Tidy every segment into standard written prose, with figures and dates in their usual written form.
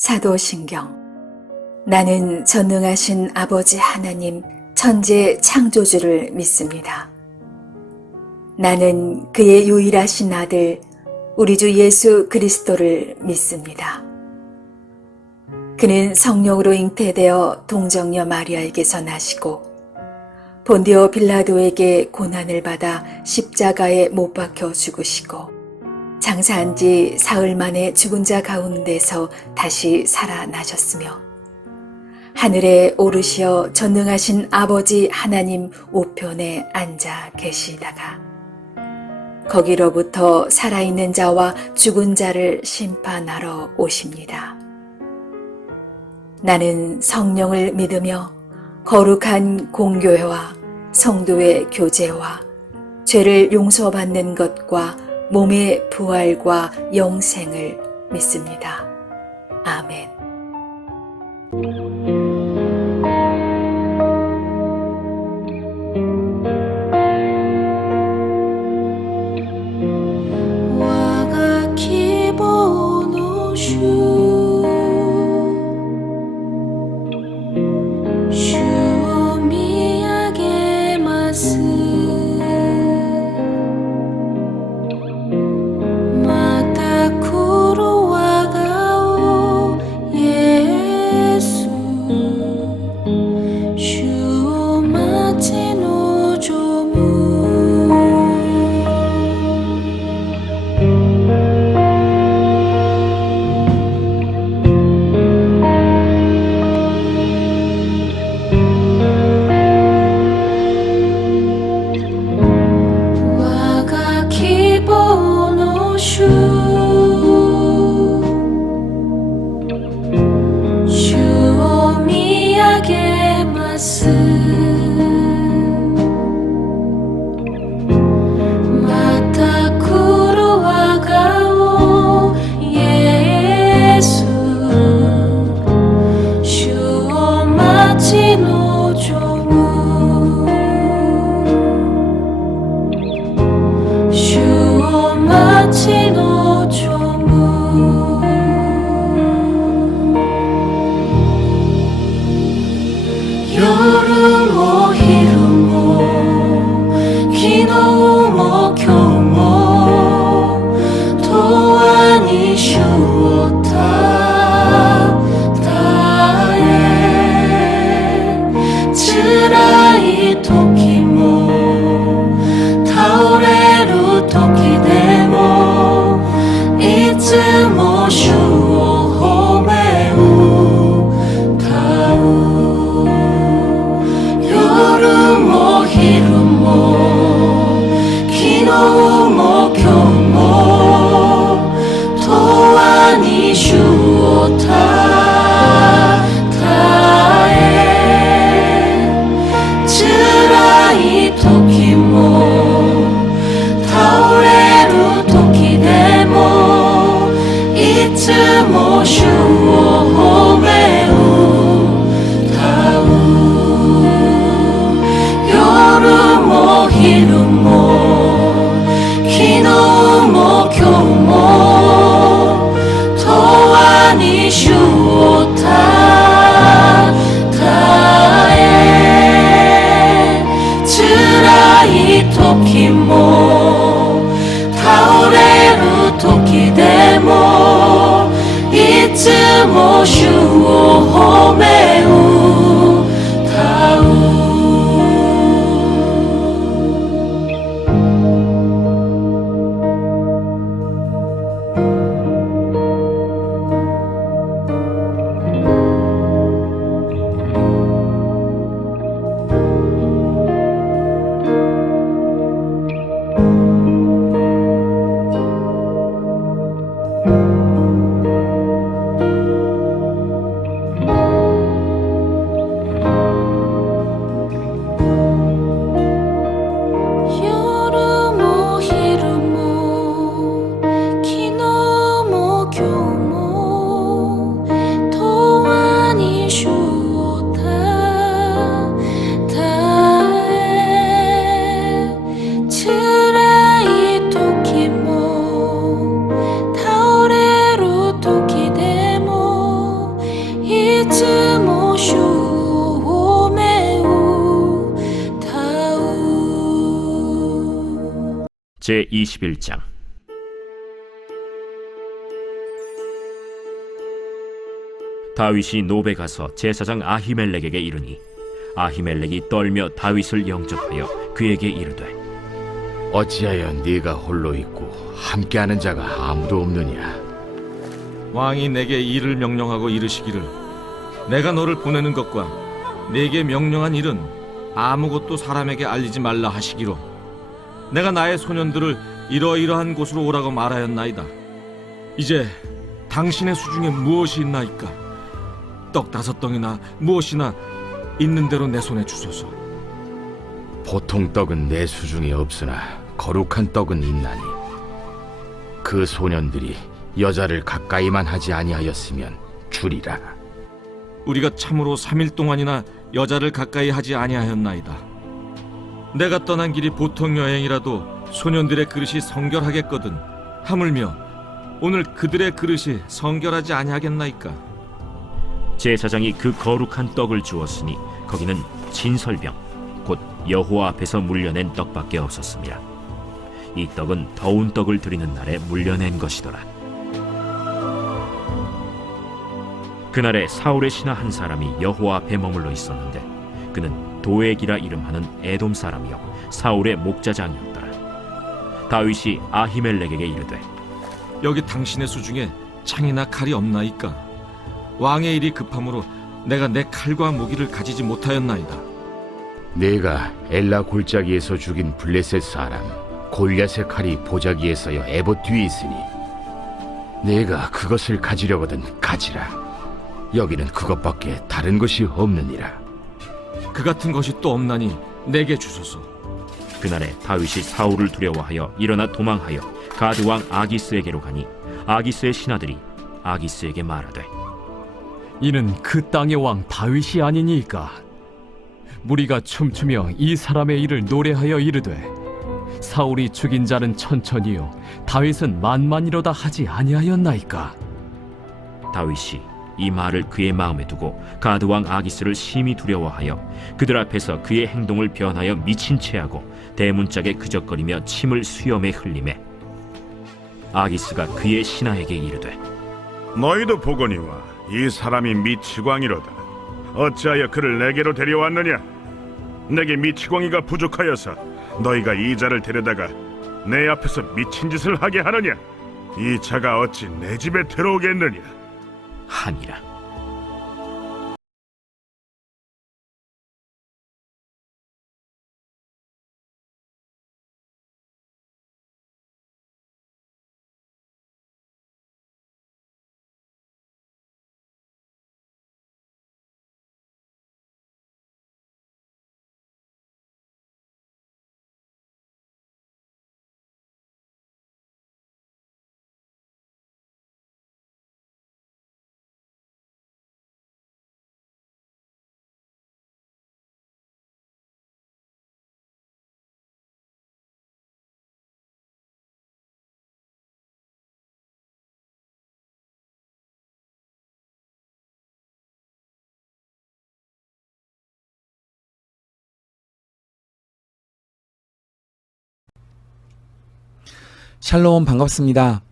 사도신경. 나는 전능하신 아버지 하나님 천재 창조주를 믿습니다. 나는 그의 유일하신 아들 우리 주 예수 그리스도를 믿습니다. 그는 성령으로 잉태되어 동정녀 마리아에게서 나시고 본디오 빌라도에게 고난을 받아 십자가에 못 박혀 죽으시고 장사한 지 사흘 만에 죽은 자 가운데서 다시 살아나셨으며 하늘에 오르시어 전능하신 아버지 하나님 우편에 앉아 계시다가 거기로부터 살아있는 자와 죽은 자를 심판하러 오십니다. 나는 성령을 믿으며 거룩한 공교회와 성도의 교제와 죄를 용서받는 것과 몸의 부활과 영생을 믿습니다. 아멘. 제21장. 다윗이 노베 가서 제사장 아히멜렉에게 이르니 아히멜렉이 떨며 다윗을 영접하여 그에게 이르되 어찌하여 네가 홀로 있고 함께하는 자가 아무도 없느냐? 왕이 내게 일을 명령하고 이르시기를 내가 너를 보내는 것과 내게 명령한 일은 아무것도 사람에게 알리지 말라 하시기로 내가 나의 소년들을 이러이러한 곳으로 오라고 말하였나이다. 이제 당신의 수중에 무엇이 있나이까? 떡 5덩이나 무엇이나 있는 대로 내 손에 주소서. 보통 떡은 내 수중에 없으나 거룩한 떡은 있나니 그 소년들이 여자를 가까이만 하지 아니하였으면 주리라. 우리가 참으로 3일 동안이나 여자를 가까이 하지 아니하였나이다. 내가 떠난 길이 보통 여행이라도 소년들의 그릇이 성결하겠거든 하물며 오늘 그들의 그릇이 성결하지 아니하겠나이까? 제사장이 그 거룩한 떡을 주었으니 거기는 진설병 곧 여호와 앞에서 물려낸 떡밖에 없었습니다. 이 떡은 더운 떡을 드리는 날에 물려낸 것이더라. 그날에 사울의 신하 한 사람이 여호와 앞에 머물러 있었는데 그는 도액이라 이름하는 에돔 사람이요 사울의 목자장이었더라. 다윗이 아히멜렉에게 이르되 여기 당신의 수중에 창이나 칼이 없나이까? 왕의 일이 급함으로 내가 내 칼과 무기를 가지지 못하였나이다. 네가 엘라 골짜기에서 죽인 블레셋 사람 골리앗의 칼이 보자기에서여 에봇 뒤에 있으니 네가 그것을 가지려거든 가지라. 여기는 그것밖에 다른 것이 없느니라. 그 같은 것이 또 없나니 내게 주소서. 그날에 다윗이 사울을 두려워하여 일어나 도망하여 가드 왕 아기스에게로 가니 아기스의 신하들이 아기스에게 말하되 이는 그 땅의 왕 다윗이 아니니까. 무리가 춤추며 이 사람의 일을 노래하여 이르되 사울이 죽인 자는 천천히요 다윗은 만만이로다 하지 아니하였나이까. 다윗이 이 말을 그의 마음에 두고 가드 왕 아기스를 심히 두려워하여 그들 앞에서 그의 행동을 변하여 미친 채하고 대문짝에 그적거리며 침을 수염에 흘리매 아기스가 그의 신하에게 이르되 너희도 보거니와 이 사람이 미치광이로다. 어찌하여 그를 내게로 데려왔느냐? 내게 미치광이가 부족하여서 너희가 이 자를 데려다가 내 앞에서 미친 짓을 하게 하느냐? 이 자가 어찌 내 집에 들어오겠느냐? 하니라. 샬롬, 반갑습니다.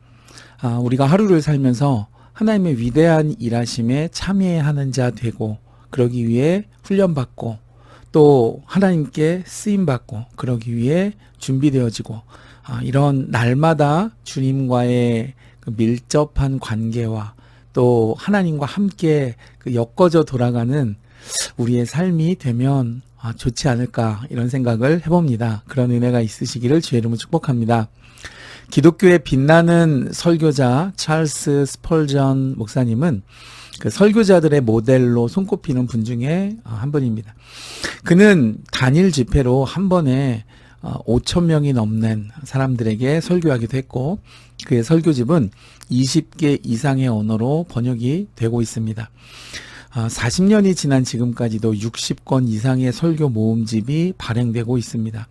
우리가 하루를 살면서 하나님의 위대한 일하심에 참여하는 자 되고 그러기 위해 훈련받고 또 하나님께 쓰임받고 그러기 위해 준비되어지고 이런 날마다 주님과의 그 밀접한 관계와 또 하나님과 함께 그 엮어져 돌아가는 우리의 삶이 되면 좋지 않을까 이런 생각을 해봅니다. 그런 은혜가 있으시기를 주의 이름으로 축복합니다. 기독교의 빛나는 설교자 찰스 스펄전 목사님은 그 설교자들의 모델로 손꼽히는 분 중에 한 분입니다. 그는 단일 집회로 한 번에 5천 명이 넘는 사람들에게 설교하기도 했고 그의 설교집은 20개 이상의 언어로 번역이 되고 있습니다. 40년이 지난 지금까지도 60권 이상의 설교 모음집이 발행되고 있습니다.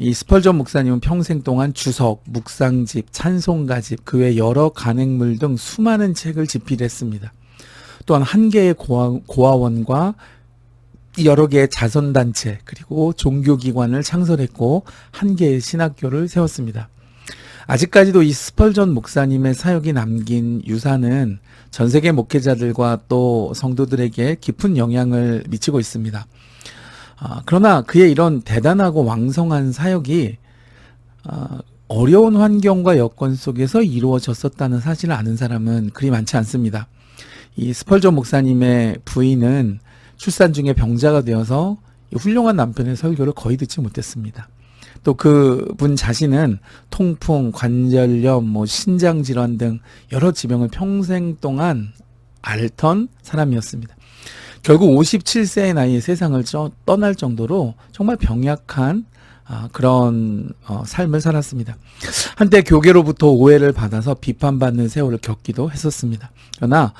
이 스펄전 목사님은 평생 동안 주석, 묵상집, 찬송가집, 그 외 여러 간행물 등 수많은 책을 집필했습니다. 또한 한 개의 고아원과 여러 개의 자선단체 그리고 종교기관을 창설했고 한 개의 신학교를 세웠습니다. 아직까지도 이 스펄전 목사님의 사역이 남긴 유산은 전 세계 목회자들과 또 성도들에게 깊은 영향을 미치고 있습니다. 그러나 그의 이런 대단하고 왕성한 사역이 어려운 환경과 여건 속에서 이루어졌었다는 사실을 아는 사람은 그리 많지 않습니다. 이 스펄전 목사님의 부인은 출산 중에 병자가 되어서 훌륭한 남편의 설교를 거의 듣지 못했습니다. 또 그분 자신은 통풍, 관절염, 신장 질환 등 여러 지병을 평생 동안 앓던 사람이었습니다. 결국 57세의 나이에 세상을 떠날 정도로 정말 병약한 그런 삶을 살았습니다. 한때 교계로부터 오해를 받아서 비판받는 세월을 겪기도 했었습니다. 그러나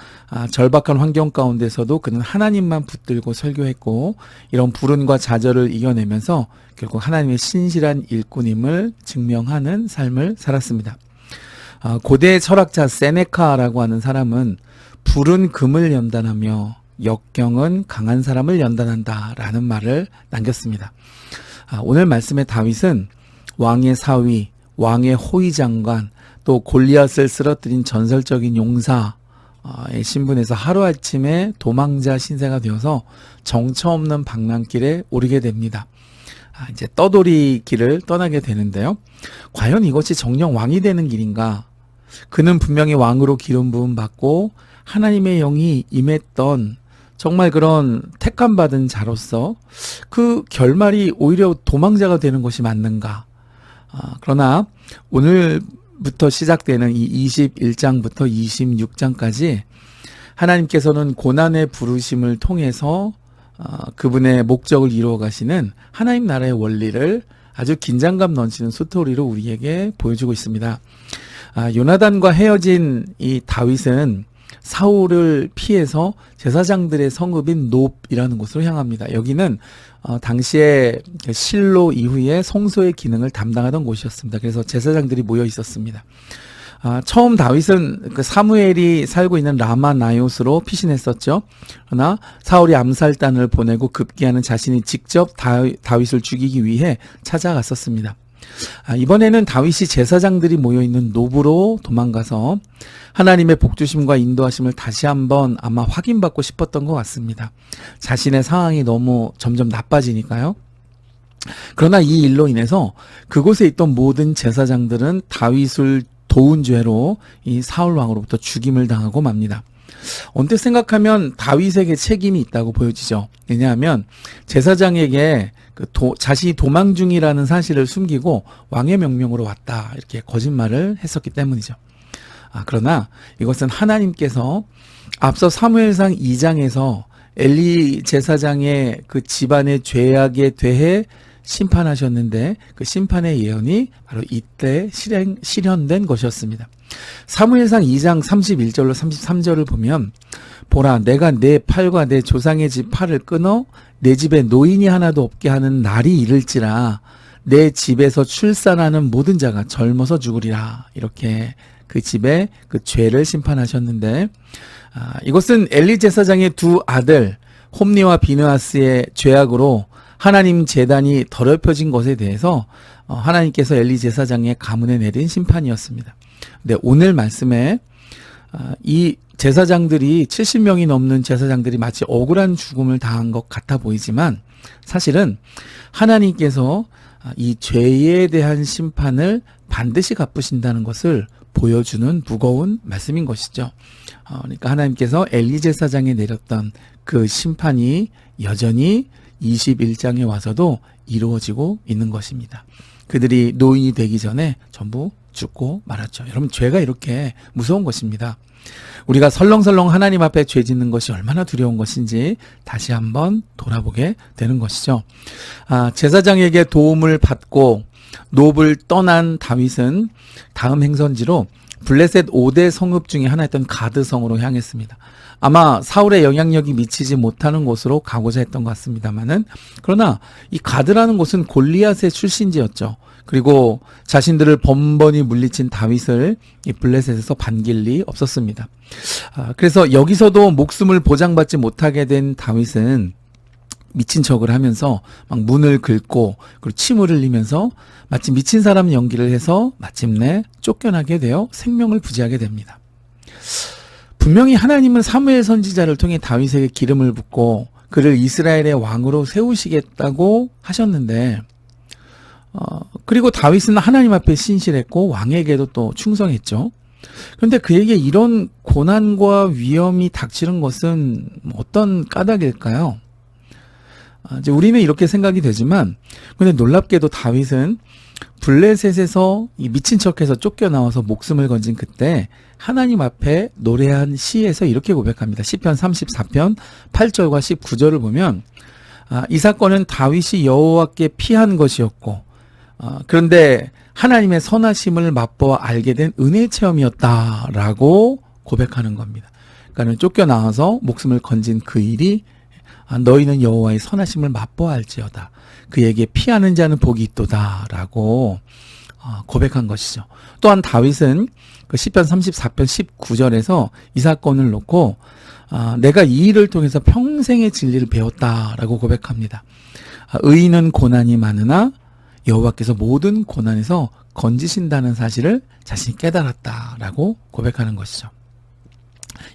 절박한 환경 가운데서도 그는 하나님만 붙들고 설교했고 이런 불운과 좌절을 이겨내면서 결국 하나님의 신실한 일꾼임을 증명하는 삶을 살았습니다. 고대 철학자 세네카라고 하는 사람은 불은 금을 연단하며 역경은 강한 사람을 연단한다라는 말을 남겼습니다. 오늘 말씀의 다윗은 왕의 사위, 왕의 호위장관, 또 골리앗을 쓰러뜨린 전설적인 용사의 신분에서 하루아침에 도망자 신세가 되어서 정처 없는 방랑길에 오르게 됩니다. 이제 떠돌이 길을 떠나게 되는데요. 과연 이것이 정녕 왕이 되는 길인가? 그는 분명히 왕으로 기름 부음 받고 하나님의 영이 임했던 정말 그런 택함받은 자로서 그 결말이 오히려 도망자가 되는 것이 맞는가? 그러나 오늘부터 시작되는 이 21장부터 26장까지 하나님께서는 고난의 부르심을 통해서 그분의 목적을 이루어 가시는 하나님 나라의 원리를 아주 긴장감 넘치는 스토리로 우리에게 보여주고 있습니다. 요나단과 헤어진 이 다윗은 사울을 피해서 제사장들의 성읍인 놉이라는 곳으로 향합니다. 여기는 당시에 실로 이후에 성소의 기능을 담당하던 곳이었습니다. 그래서 제사장들이 모여 있었습니다. 처음 다윗은 그 사무엘이 살고 있는 라마 나요스로 피신했었죠. 그러나 사울이 암살단을 보내고 급기야는 자신이 직접 다윗을 죽이기 위해 찾아갔었습니다. 이번에는 다윗이 제사장들이 모여있는 놉으로 도망가서 하나님의 복주심과 인도하심을 다시 한번 아마 확인받고 싶었던 것 같습니다. 자신의 상황이 너무 점점 나빠지니까요. 그러나 이 일로 인해서 그곳에 있던 모든 제사장들은 다윗을 도운 죄로 이 사울 왕으로부터 죽임을 당하고 맙니다. 언뜻 생각하면 다윗에게 책임이 있다고 보여지죠. 왜냐하면 제사장에게 자신이 도망 중이라는 사실을 숨기고 왕의 명령으로 왔다 이렇게 거짓말을 했었기 때문이죠. 그러나 이것은 하나님께서 앞서 사무엘상 2장에서 엘리 제사장의 그 집안의 죄악에 대해 심판하셨는데 그 심판의 예언이 바로 이때 실현된 것이었습니다. 사무엘상 2장 31절로 33절을 보면 보라 내가 내 팔과 내 조상의 집 팔을 끊어 내 집에 노인이 하나도 없게 하는 날이 이를지라 내 집에서 출산하는 모든 자가 젊어서 죽으리라 이렇게 그 집에 그 죄를 심판하셨는데 이것은 엘리 제사장의 두 아들 홈니와 비느하스의 죄악으로 하나님 제단이 더럽혀진 것에 대해서 하나님께서 엘리 제사장의 가문에 내린 심판이었습니다. 근데 오늘 말씀에 이 제사장들이 70명이 넘는 제사장들이 마치 억울한 죽음을 당한 것 같아 보이지만 사실은 하나님께서 이 죄에 대한 심판을 반드시 갚으신다는 것을 보여주는 무거운 말씀인 것이죠. 그러니까 하나님께서 엘리 제사장에 내렸던 그 심판이 여전히 21장에 와서도 이루어지고 있는 것입니다. 그들이 노인이 되기 전에 전부 죽고 말았죠. 여러분 죄가 이렇게 무서운 것입니다. 우리가 설렁설렁 하나님 앞에 죄 짓는 것이 얼마나 두려운 것인지 다시 한번 돌아보게 되는 것이죠. 제사장에게 도움을 받고 놉을 떠난 다윗은 다음 행선지로 블레셋 5대 성읍 중에 하나였던 가드성으로 향했습니다. 아마 사울의 영향력이 미치지 못하는 곳으로 가고자 했던 것 같습니다만은 그러나 이 가드라는 곳은 골리앗의 출신지였죠. 그리고 자신들을 번번이 물리친 다윗을 이 블레셋에서 반길 리 없었습니다. 그래서 여기서도 목숨을 보장받지 못하게 된 다윗은 미친 척을 하면서 막 문을 긁고 그리고 침을 흘리면서 마치 미친 사람 연기를 해서 마침내 쫓겨나게 되어 생명을 부지하게 됩니다. 분명히 하나님은 사무엘 선지자를 통해 다윗에게 기름을 붓고 그를 이스라엘의 왕으로 세우시겠다고 하셨는데 그리고 다윗은 하나님 앞에 신실했고 왕에게도 또 충성했죠. 그런데 그에게 이런 고난과 위험이 닥치는 것은 어떤 까닭일까요? 이제 우리는 이렇게 생각이 되지만 근데 놀랍게도 다윗은 블레셋에서 이 미친 척해서 쫓겨나와서 목숨을 건진 그때 하나님 앞에 노래한 시에서 이렇게 고백합니다. 시편 34편 8절과 19절을 보면 이 사건은 다윗이 여호와께 피한 것이었고 그런데 하나님의 선하심을 맛보아 알게 된 은혜 체험이었다라고 고백하는 겁니다. 그러니까 쫓겨나와서 목숨을 건진 그 일이 너희는 여호와의 선하심을 맛보아 알지어다. 그에게 피하는 자는 복이 있도다라고 고백한 것이죠. 또한 다윗은 그 시편 34편 19절에서 이 사건을 놓고 내가 이 일을 통해서 평생의 진리를 배웠다라고 고백합니다. 의인은 고난이 많으나 여호와께서 모든 고난에서 건지신다는 사실을 자신이 깨달았다라고 고백하는 것이죠.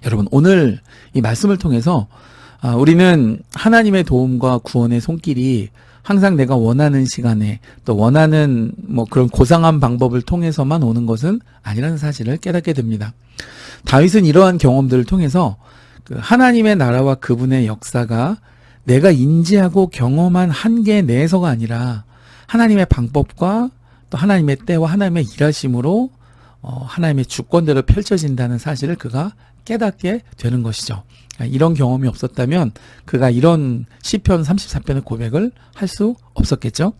여러분, 오늘 이 말씀을 통해서 우리는 하나님의 도움과 구원의 손길이 항상 내가 원하는 시간에 또 원하는 그런 고상한 방법을 통해서만 오는 것은 아니라는 사실을 깨닫게 됩니다. 다윗은 이러한 경험들을 통해서 그 하나님의 나라와 그분의 역사가 내가 인지하고 경험한 한계 내에서가 아니라 하나님의 방법과 또 하나님의 때와 하나님의 일하심으로 하나님의 주권대로 펼쳐진다는 사실을 그가 깨닫게 되는 것이죠. 이런 경험이 없었다면 그가 이런 시편 34편의 고백을 할 수 없었겠죠.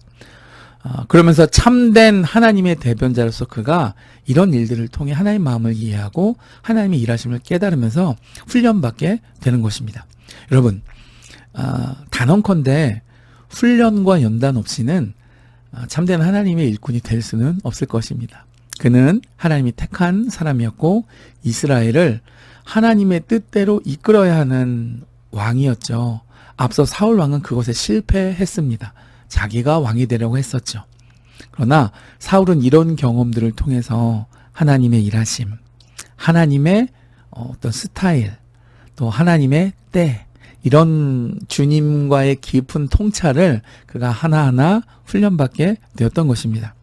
그러면서 참된 하나님의 대변자로서 그가 이런 일들을 통해 하나님의 마음을 이해하고 하나님의 일하심을 깨달으면서 훈련받게 되는 것입니다. 여러분, 단언컨대 훈련과 연단 없이는 참된 하나님의 일꾼이 될 수는 없을 것입니다. 그는 하나님이 택한 사람이었고 이스라엘을 하나님의 뜻대로 이끌어야 하는 왕이었죠. 앞서 사울 왕은 그것에 실패했습니다. 자기가 왕이 되려고 했었죠. 그러나 사울은 이런 경험들을 통해서 하나님의 일하심, 하나님의 어떤 스타일, 또 하나님의 때, 이런 주님과의 깊은 통찰을 그가 하나하나 훈련받게 되었던 것입니다.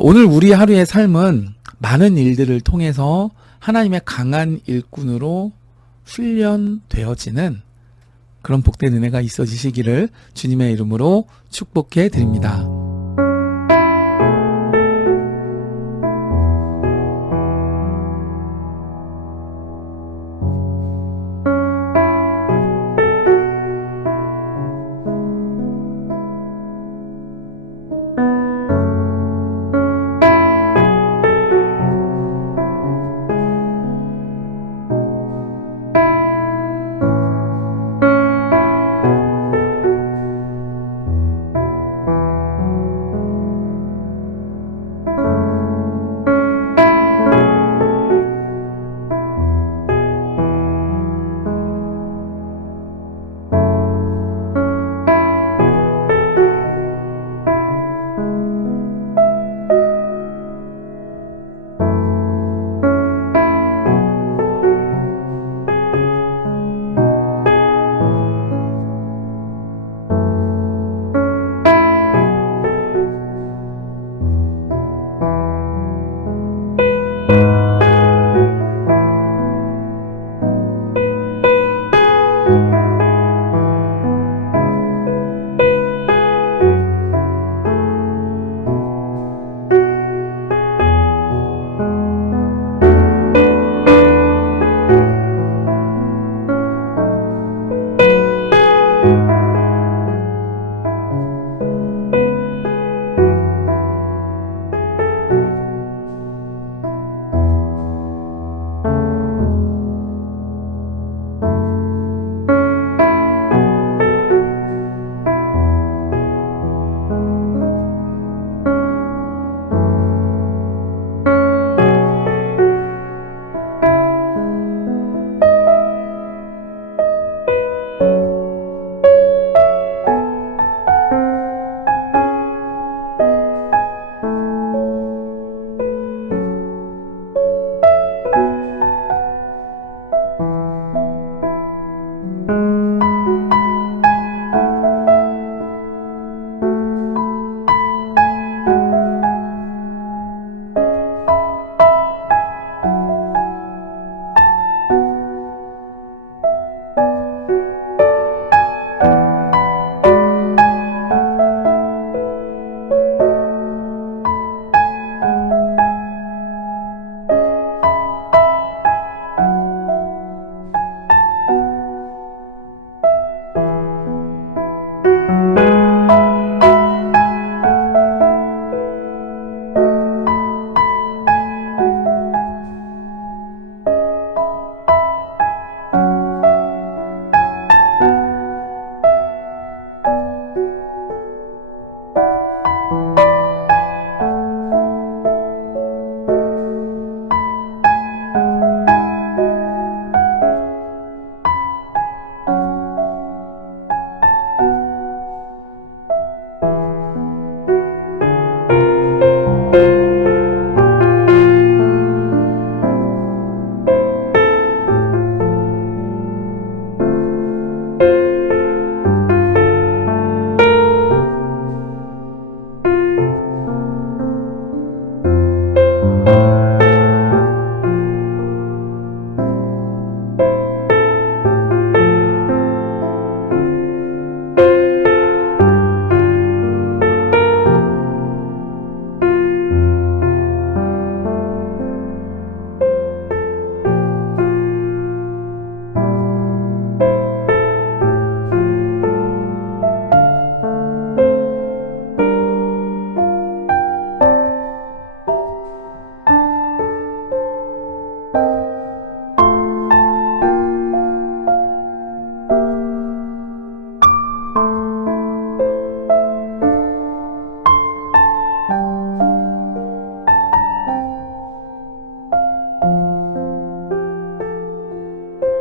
오늘 우리 하루의 삶은 많은 일들을 통해서 하나님의 강한 일꾼으로 훈련되어지는 그런 복된 은혜가 있어지시기를 주님의 이름으로 축복해 드립니다.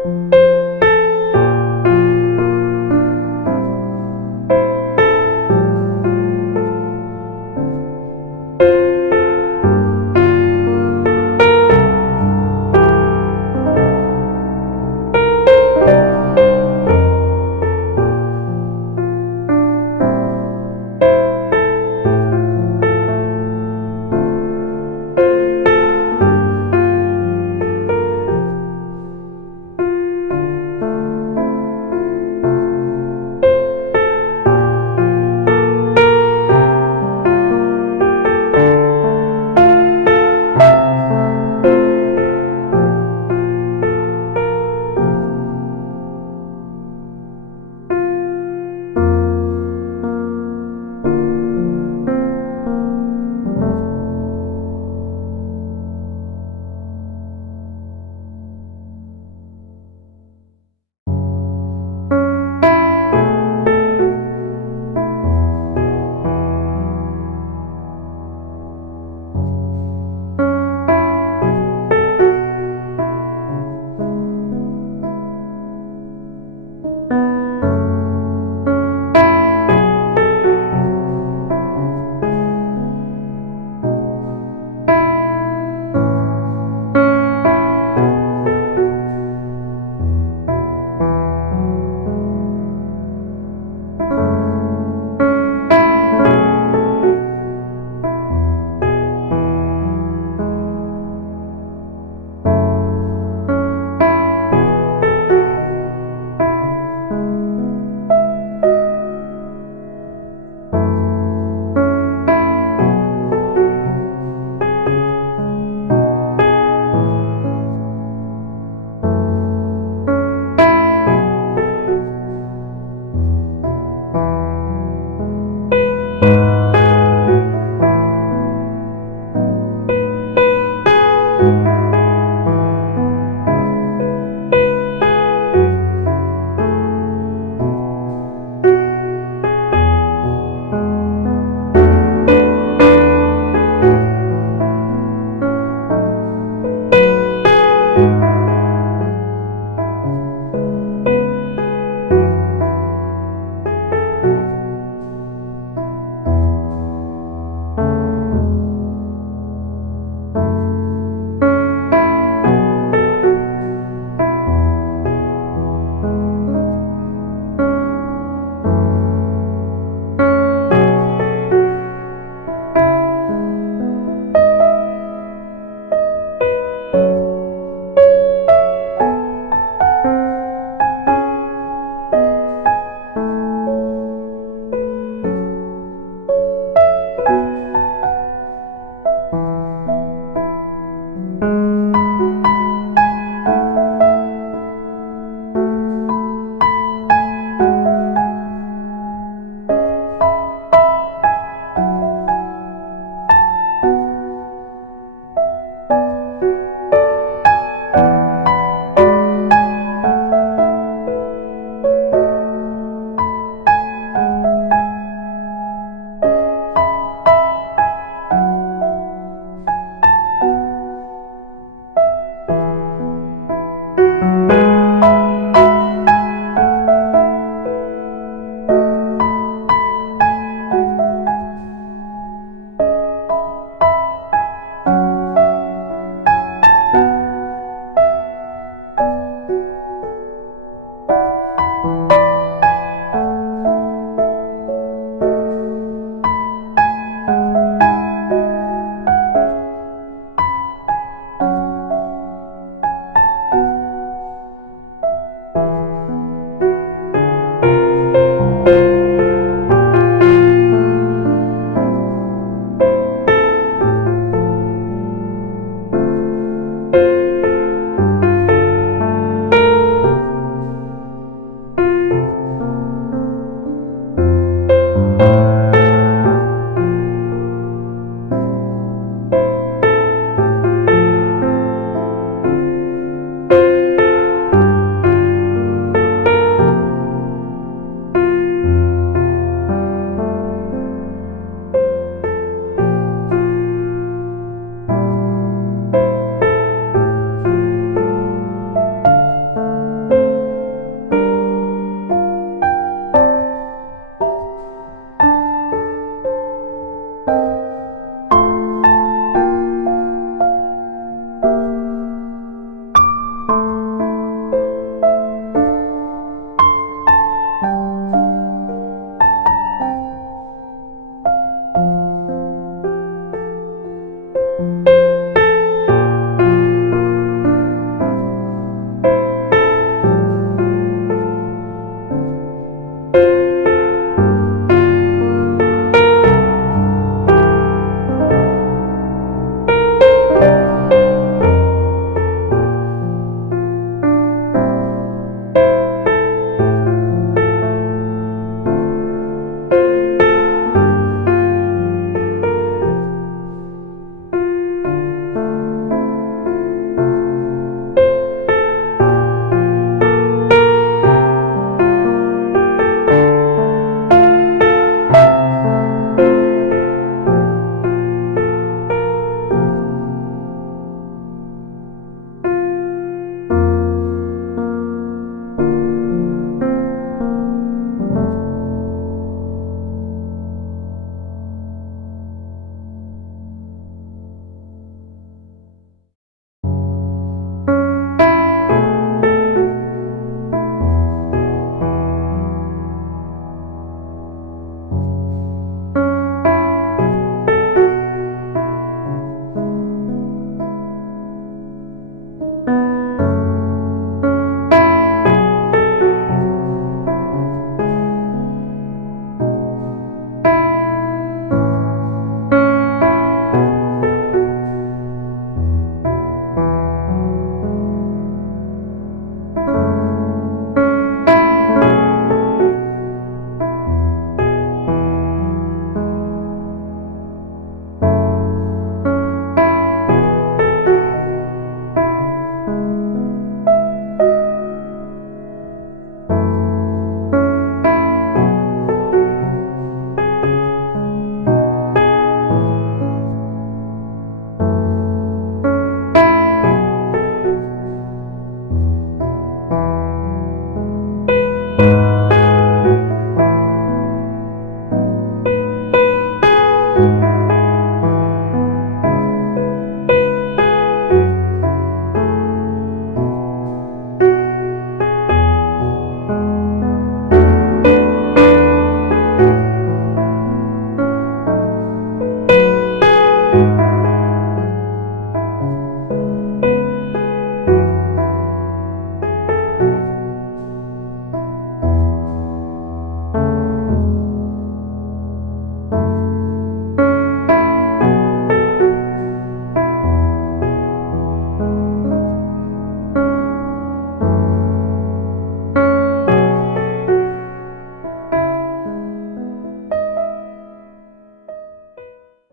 주